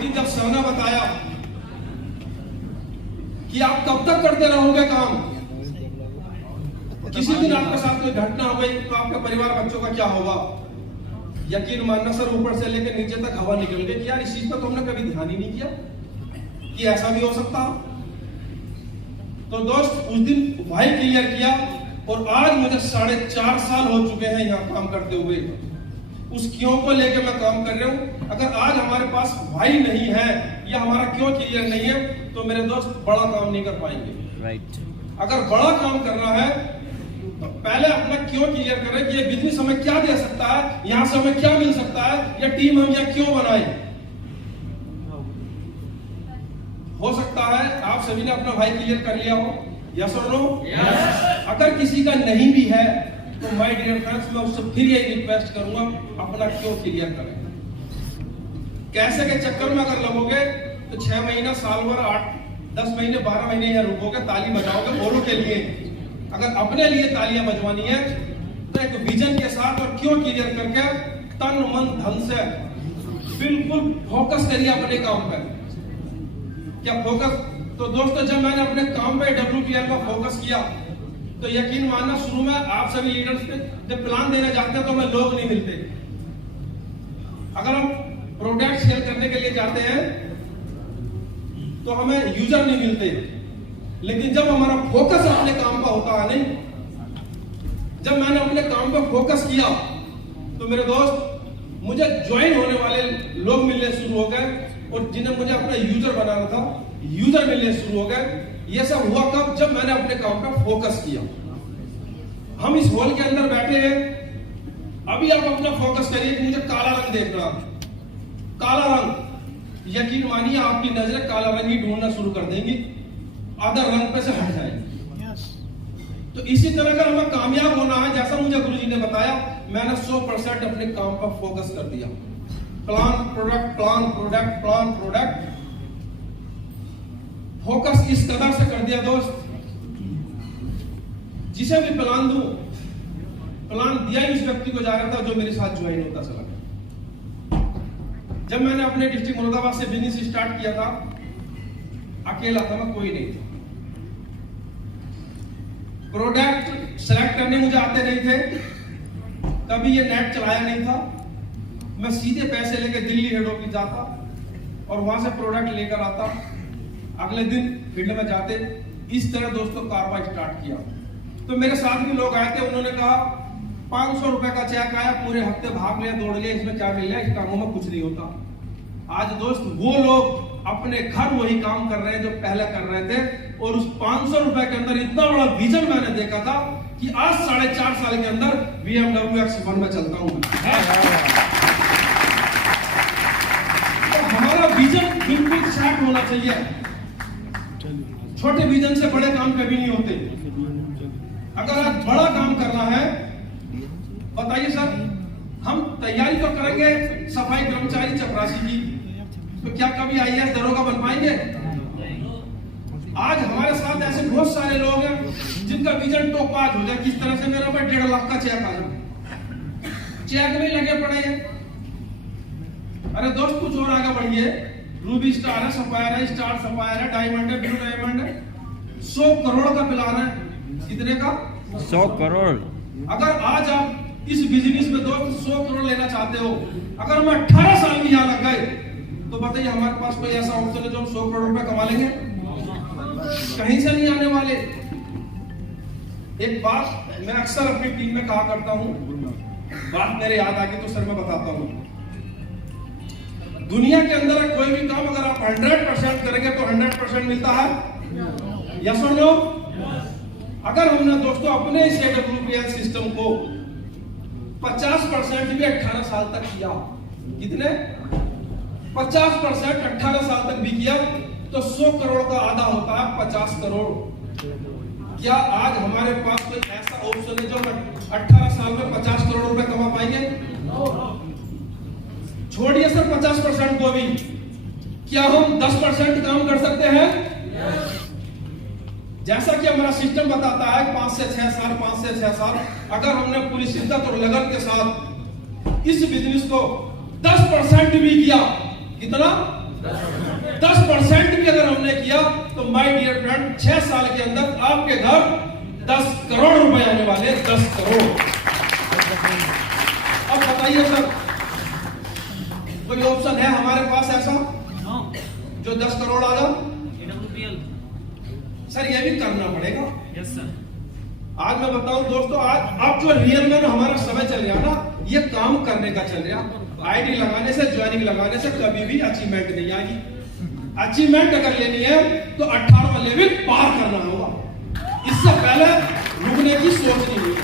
लेकिन जब सर ने बताया कि आप कब तक करते रहोगे काम, किसी दिन आपके साथ कोई घटना हो गई तो आपके परिवार बच्चों का क्या होगा, यकीन मानना सर ऊपर से लेकर नीचे तक हवा निकल गई कि यार इस चीज पर तो हमने कभी ध्यान ही नहीं किया कि ऐसा भी हो सकता। तो दोस्त उस दिन वाई क्लियर किया और आज मुझे 4.5 साल हो चुके हैं यहाँ काम करते हुए। उस क्यों को लेकर मैं काम कर रहा हूँ। अगर आज हमारे पास वाई नहीं है या हमारा क्यों क्लियर नहीं है तो मेरे दोस्त बड़ा काम नहीं कर पाएंगे। राइट। अगर बड़ा काम करना है तो पहले अपना क्यों क्लियर करें कि ये बिजनेस हमें क्या दे सकता है, यहाँ से हमें क्या मिल सकता है, या टीम हम यहाँ क्यों बनाए। हो सकता है आप सभी ने अपना भाई क्लियर कर लिया हो, यस और नो। अगर किसी का नहीं भी है तो माय डियर फ्रेंड्स मैं उससे फिर यही रिक्वेस्ट करूंगा अपना क्यों क्लियर करें। कैसे के चक्कर में अगर लगोगे तो 6 महीना, साल भर, 8-10 महीने, 12 महीने यहाँ रुकोगे, ताली बजाओगे औरों के लिए। अगर अपने लिए तालियां बजवानी है तो एक विजन के साथ और क्यों क्लियर करके तन मन धन से बिल्कुल फोकस करिए अपने काम पर। क्या फोकस? तो दोस्तों जब मैंने अपने काम पे WPL का फोकस किया तो यकीन मानना शुरू में आप सभी लीडर्स पे जब प्लान देने जाते हैं तो हमें लोग नहीं मिलते। अगर हम प्रोडक्ट सेल करने के लिए जाते हैं तो हमें यूजर नहीं मिलते। लेकिन जब हमारा फोकस अपने काम का होता है, नहीं, जब मैंने अपने काम पे फोकस किया तो मेरे दोस्त मुझे ज्वाइन होने वाले लोग मिलने शुरू हो गए और जिन्हें मुझे अपना यूजर बनाना था यूजर मिलने शुरू हो गए। ये सब हुआ कब? जब मैंने अपने काम पे फोकस किया। हम इस हॉल के अंदर बैठे हैं, अभी आप अपना फोकस करिए कि मुझे काला रंग देख रहा, काला रंग, यकीन मानिए आपकी नजरें काला रंग ही ढूंढना शुरू कर देंगी, आधा रंग पे से हट जाएगी। तो इसी तरह अगर हमें कामयाब होना है, जैसा मुझे गुरुजी ने बताया, मैंने 100% अपने काम पर फोकस कर दिया। Plan product, plan product, plan product, focus इस कदर से कर दिया दोस्त, जिसे भी प्लान दूं, प्लान दिया ही उस व्यक्ति को जा रहा था जो मेरे साथ ज्वाइन होता चला गया। जब मैंने अपने डिस्ट्रिक्ट मुरादाबाद से बिजनेस स्टार्ट किया था, अकेला था मैं, कोई नहीं था। प्रोडक्ट सेलेक्ट करने मुझे आते नहीं थे, कभी ये नेट चलाया नहीं था। मैं सीधे पैसे लेकर दिल्ली हेड ऑफिस जाता और वहां से प्रोडक्ट लेकर आता, अगले दिन फील्ड में जाते। इस तरह दोस्तों कारवा स्टार्ट किया। तो मेरे साथ भी लोग आए थे, उन्होंने कहा 500 रुपए का चेक आया, पूरे हफ्ते भाग लिया, दौड़ लिया, इसमें क्या मिल रहा है, इस कामों में कुछ नहीं होता। आज दोस्त वो लोग अपने घर वही काम कर रहे हैं जो पहले कर रहे थे, और उस 500 रुपए के अंदर इतना बड़ा विजन मैंने देखा था कि आज 4.5 साल के अंदर BMW X1 में चलता हूं। तो हमारा विजन बिल्कुल सेट होना चाहिए। छोटे विजन से बड़े काम कभी नहीं होते। अगर आज बड़ा काम करना है, बताइए सर, हम तैयारी तो करेंगे सफाई कर्मचारी चपरासी की, तो क्या कभी IAS दरोगा बन पाएंगे? आज हमारे साथ ऐसे बहुत सारे लोग हैं जिनका विजन टॉप-आज हो जाए, किस तरह से मेरे पास 1.5 लाख का चेक आ जाए, चेक में लगे पड़े हैं। अरे दोस्त कुछ और आगे बढ़िए, रूबी स्टार है, सफायर है, स्टार सफायर है, डायमंड है, ब्लू डायमंड है, 100 करोड़ का प्लान है। कितने का? 100 करोड़। अगर आज आप इस बिजनेस में दोस्त 100 करोड़ लेना चाहते हो, अगर हम 18 साल भी यहाँ लग गए तो बताइए हमारे पास कोई ऐसा ऑप्शन है जो हम 100 करोड़ रुपए कमा लेंगे? कहीं से नहीं आने वाले। एक बात मैं अक्सर अपनी टीम में कहा करता हूं, बात मेरे याद आ गई तो सर मैं बताता हूं। दुनिया के अंदर कोई भी काम अगर आप 100% करेंगे तो 100% मिलता है, यस और नो? अगर हमने दोस्तों अपने इस AWPL सिस्टम को 50% भी 18 साल तक किया, कितने? 50% 18 साल तक भी किया तो 100 करोड़ का आधा होता है 50 करोड़। क्या आज हमारे पास कोई ऐसा ऑप्शन है जो 18 साल में 50 करोड़ रुपए कमा पाएंगे? छोड़िए सर 50% को भी, क्या हम 10% काम कर सकते हैं? जैसा कि हमारा सिस्टम बताता है 5 से 6 साल, 5 से 6 साल, अगर हमने पूरी शिद्दत और लगन के साथ इस बिजनेस को 10% भी किया, कितना? 10% भी अगर हमने किया तो माय डियर फ्रेंड 6 साल के अंदर आपके घर 10 करोड़ रुपए आने वाले, 10 करोड़। अब बताइए सर, कोई ऑप्शन है हमारे पास ऐसा जो 10 करोड़ आ जाए? सर ये भी करना पड़ेगा। Yes sir. आज मैं बताऊं दोस्तों, आज आप जो रियल में हमारा समय चल रहा ना, ये काम करने का चल रहा। आईडी लगाने से, ज्वाइनिंग लगाने से कभी भी अचीवमेंट नहीं आएगी। अचीवमेंट अगर लेनी है तो 18वां लेवल पार करना होगा, इससे पहले रुकने की सोच नहीं हुई।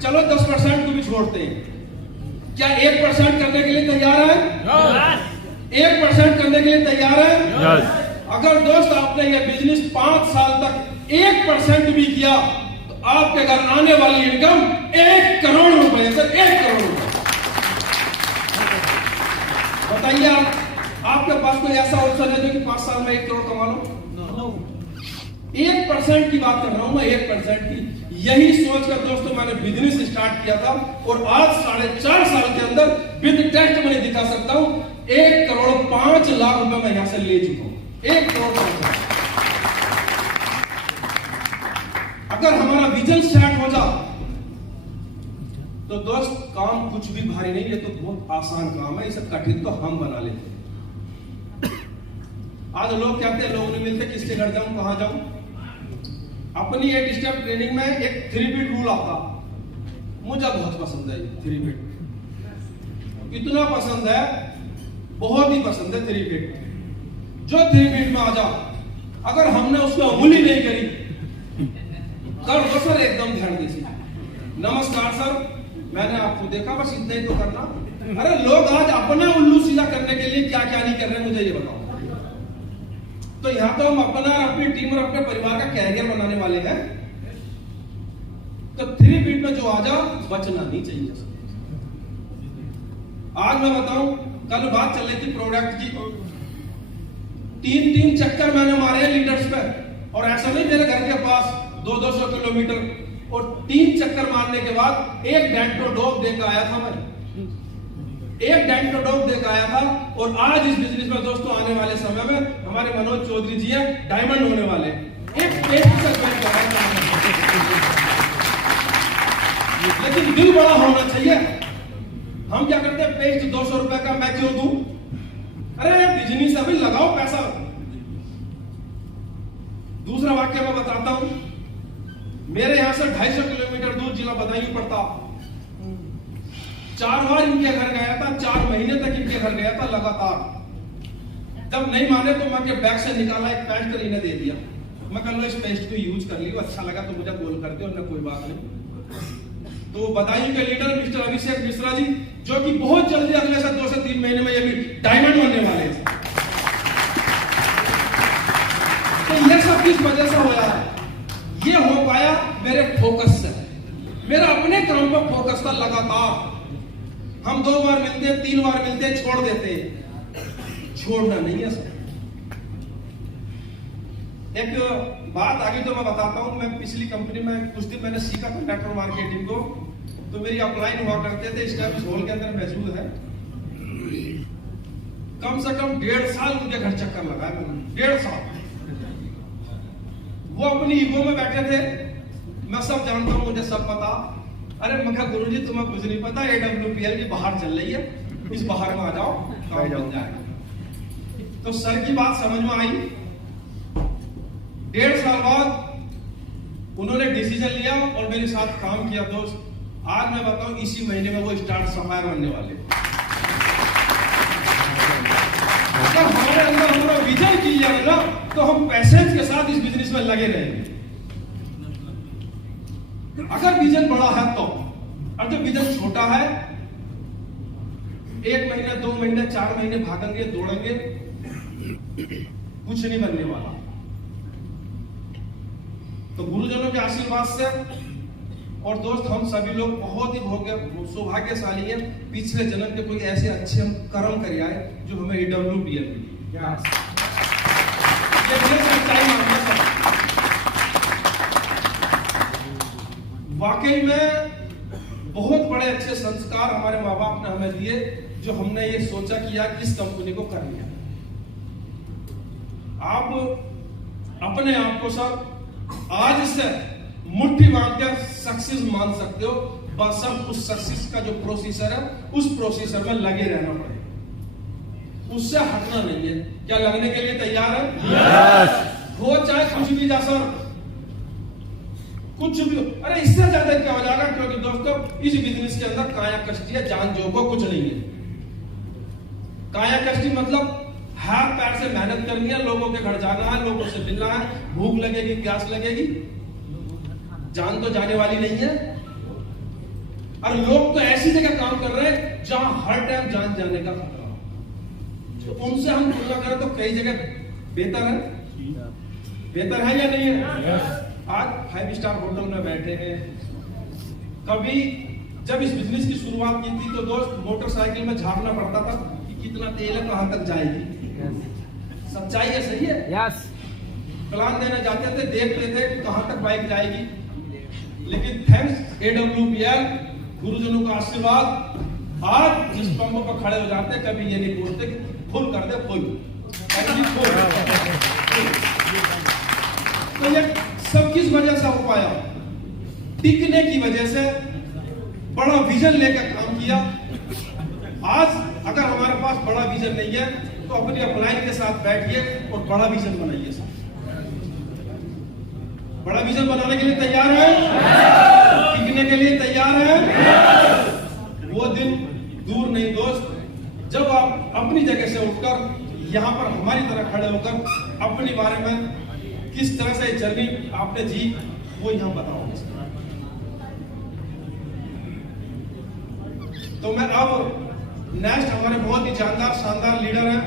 चलो 10% को भी छोड़ते हैं, क्या 1% करने के लिए तैयार है? 1% करने के लिए तैयार है? अगर दोस्त आपने ये बिजनेस 5 साल तक 1% भी किया तो आपके घर आने वाली इनकम 1 करोड़ रुपए। सर 1 करोड़ रुपए। बताइए आपके पास कोई ऐसा ऑप्शन है जो कि 5 साल में 1 करोड़ कमा लो? 1% की बात कर रहा हूं मैं, 1% की। यही सोचकर दोस्तों मैंने बिजनेस स्टार्ट किया था और आज 4.5 साल के अंदर विद टेस्ट मैंने दिखा सकता हूं 1 करोड़ 5 लाख रुपए मैं यहां से ले चुका हूं। 1 करोड़ 5 लाख। अगर हमारा विजन सेट हो जाए तो दोस्त काम कुछ भी भारी नहीं, ये तो बहुत आसान काम है, इसे कठिन तो हम बना लेते हैं। आज लोग कहते हैं, लोग नहीं मिलते, किसके घर जाऊं, कहां जाऊं। अपनी 8 स्टेप ट्रेनिंग में एक 3 बीट रूल आता, मुझे बहुत पसंद है 3 बीट। इतना पसंद है, बहुत ही पसंद है 3 बीट। जो 3 बीट में आ जा, अगर हमने उसमें उंगली नहीं करी कर दो सर एकदम ध्यान दीजिए। नमस्कार सर, मैंने आपको देखा, बस इतना ही तो करना। अरे लोग आज अपना उल्लू सीधा करने के लिए क्या क्या नहीं कर रहे, मुझे ये बताओ। तो यहां तो हम अपना, अपनी टीम और अपने परिवार का कैरियर बनाने वाले हैं। तो 3 बीट में जो आ जा, बचना नहीं चाहिए। आज मैं बताऊं, कल बात चल रही थी प्रोडक्ट की, 3 चक्कर मैंने मारे हैं लीडर्स पे, और ऐसा नहीं मेरे घर के पास 200 किलोमीटर, और 3 चक्कर मारने के बाद एक डेंटोडोप देकर आया था मैं, एक डेंटोडोप देकर आया था। और आज इस बिजनेस में दोस्तों आने वाले समय में हमारे मनोज चौधरी जी हैं, डायमंड होने वाले। एक पेस्ट सेगमेंट कराया था, लेकिन दिल बड़ा होना चाहिए। हम क्या करते हैं, पेस्ट 200 रुपए का मैं क्यों दूं? अरे बिजनेस अभी लगाओ पैसा। दूसरा वाक्य मैं बताता हूं, मेरे यहां से 250 किलोमीटर दूर जिला बदायूं पड़ता। 4 बार इनके घर गया था, 4 महीने तक इनके घर गया था लगातार। जब नहीं माने तो मैं के बैग से निकाला एक पेस्ट इन्हें दे दिया। मैं कह लो इस पेस्ट को यूज कर लियो, अच्छा लगा तो मुझे कॉल कर दो, कोई बात नहीं। तो बदायूं के लीडर मिस्टर अभिषेक मिश्रा जी, जो कि बहुत जल्दी अगले से 2 से 3 महीने में ये भी डायमंड बनने वाले हैं। तो ये सब किस वजह से हुआ है? ये हो पाया मेरे फोकस से, मेरा अपने काम पर फोकस था लगातार। हम 2 बार मिलते हैं, 3 बार मिलते हैं, छोड़ देते हैं। छोड़ना नहीं है सर। एक बात आगे तो मैं बताता हूं, मैं पिछली कंपनी में कुछ दिन मैंने सीखा था नेटवर्क मार्केटिंग को, तो मेरी अपलाइन हुआ करते थे, स्टेप हॉल के अंदर मौजूद है। कम से कम 1.5 साल मुझे घर चक्कर लगाया मैंने, 1.5 साल। वो अपनी ईगो में बैठे थे, मैं सब जानता हूं, मुझे सब पता। अरे मैं कहा गुरुजी तुम्हें कुछ नहीं पता, AWPL की बाहर चल रही है, इस बाहर में आ जाओ, काम बन जाएगा। तो सर की बात समझ में आई। 1.5 साल बाद उन्होंने डिसीजन लिया और मेरे साथ काम किया। दोस्त आज मैं बताऊं, इसी महीने में वो स्टार सफायर बनने वाले। अगर हमारे अंदर हमारा विजन क्लियर है ना, तो हम पैसे के साथ इस बिजनेस में लगे रहेंगे। अगर विजन बड़ा है तो, और जो विजन छोटा है, 1 महीने 2 महीने 4 महीने भागेंगे, दौड़ेंगे, कुछ नहीं बनने वाला। तो गुरुजनों के आशीर्वाद से, और दोस्त हम सभी लोग बहुत ही सौभाग्यशाली हैं, पिछले जन्म के कोई ऐसे अच्छे हम कर्म कर आए जो हमें AWPL मिली। वाकई में बहुत बड़े अच्छे संस्कार हमारे माँ बाप ने हमें दिए, जो हमने ये सोचा कि यार इस कंपनी को कर लिया। आप अपने आप को सर आज से मुट्ठी बांध कर सक्सेस मान सकते हो, बस सब उस सक्सेस का जो प्रोसीजर है उस प्रोसीजर में लगे रहना पड़ेगा, उससे हटना नहीं है। क्या लगने के लिए तैयार है? yes. हो चाहे कुछ भी जा सर, कुछ भी। अरे इससे ज्यादा क्या हो जाएगा, क्योंकि दोस्तों इस बिजनेस के अंदर काया कष्टी है, जान जोगो कुछ नहीं है। काया कष्टी मतलब हाथ पैर से मेहनत करनी है, लोगों के घर जाना है, लोगों से मिलना है, भूख लगेगी, प्यास लगेगी, जान तो जाने वाली नहीं है। और लोग तो ऐसी जगह काम कर रहे हैं जहां हर टाइम जान जाने का खतरा, तो उनसे हम तुलना करें तो कई जगह बेहतर है, बेहतर है या नहीं है? आज 5 स्टार होटल में बैठे हैं। कभी जब इस बिजनेस की शुरुआत की थी तो दोस्त मोटरसाइकिल में झांकना पड़ता था कि कितना तेल है, कहां तक जाएगी। सच्चाई है, सही है? यस। प्लान देने जाते थे, देखते थे कि कहां तक बाइक जाएगी, लेकिन थैंक्स AWPL गुरुजनों का आशीर्वाद आज इस पंप पर खड़े हो जाते, कभी ये नहीं बोलते कि फुल कर दे, फुल। तो ये सब किस वजह से हो पाया? टिकने की वजह से, बड़ा विजन लेकर काम किया। आज अगर हमारे पास बड़ा विजन नहीं है तो अपनी अपलाइन के साथ बैठिए और बड़ा विजन बनाइए। बड़ा विजन बनाने के लिए तैयार है? टिकने के लिए तैयार है? वो दिन दूर नहीं दोस्त, जब आप अपनी जगह से उठकर यहां पर हमारी तरह खड़े होकर अपने बारे में किस तरह से जर्नी आपने जी वो यहां बताओगे। तो मैं अब नेक्स्ट हमारे बहुत ही जानदार शानदार लीडर हैं